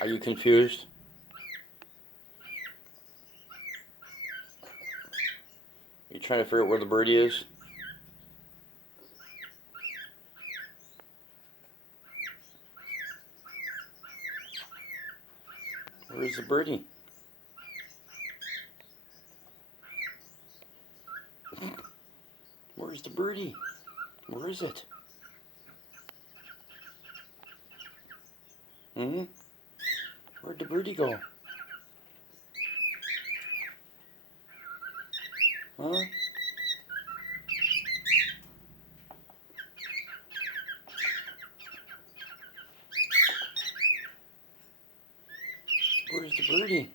Are you confused? Are you trying to figure out where the birdie is? Where is the birdie? Where's the birdie? Where is it? Hmm? Where'd the birdie go? Huh? Where's the birdie?